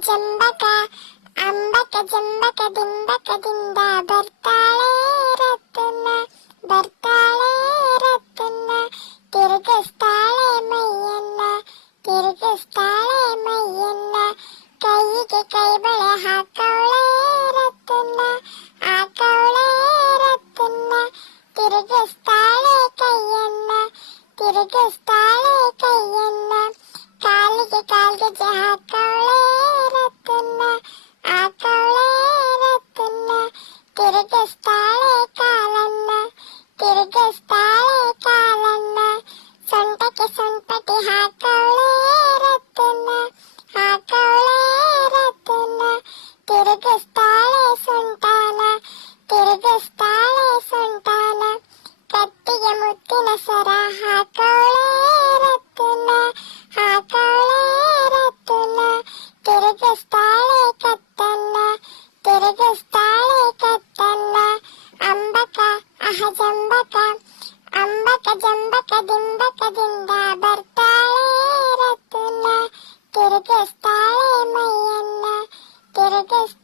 ಜಂಬಕ ಅಂಬಕ ಜಂಬಕ ದಿಂಬಕದಿಂದ ಬರ್ತಾಳೆ ರತ್ನ ಬರ್ತಾಳೆ ರತ್ನ ತಿರುಗಿಸ್ತಾಳೆ ಮೈಯನ್ನ ತಿರುಗಿಸ್ತಾಳೆ ಮೈಯನ್ನ ಕೈಗೆ ಕೈ ಬಳೆ ಹಾಕವಳೆ ರತ್ನ ಹಾಕವಳೆ ರತ್ನ ತಿರುಗಿಸ್ತಾಳೆ ಕೈಯನ್ನ ತಿರುಗಿಸ್ತಾಳೆ ಕೈಯನ್ನ ಕಾಲಿಗೆ ಕಾಲ್ಗೆಜ್ಜೆ ಹಾಕವಳೆ ರತ್ನ ಹಾಕವಳೆ ರತ್ನ ತಿರುಗಿಸ್ತಾಳೆ ಕಾಲನ್ನ ತಿರುಗಿಸ್ತಾಳೆ ಕಾಲನ್ನ ಸೊಂಟಕ್ಕೆ ಸೊಂಟಟಿ ಹಾಕವಳೆ ರತ್ನ ಹಾಕವಳೆ ರತ್ನ ತಿರುಗಿಸ್ತಾಳೆ ಸೊಂಟಾನ ತಿರುಗಿಸ್ತಾಳೆ ಸೊಂಟಾನ ಕತ್ತಿಗೆ ಮುತ್ತಿನ ಸರ ಹಾಕವಳೆ ರತ್ನ ಹಾಕವಳೆ ರತ್ನ ತಿರುಗಿಸ್ತಾಳೆ ಕತ್ತನ್ನ ತಿರುಗಿಸ್ತಾಳೆ ಕತ್ತನ್ನ ಅಂಬಕ ಜಂಬಕ ಅಂಬಕ ಜಂಬಕ ದಿಂಬಕದಿಂದ ಬರ್ತಾಳೆ ರತ್ನ ತಿರುಗಿಸ್ತಾಳೆ ಮೈಯನ್ನ ತಿರುಗಿಸ್ತಾಳೆ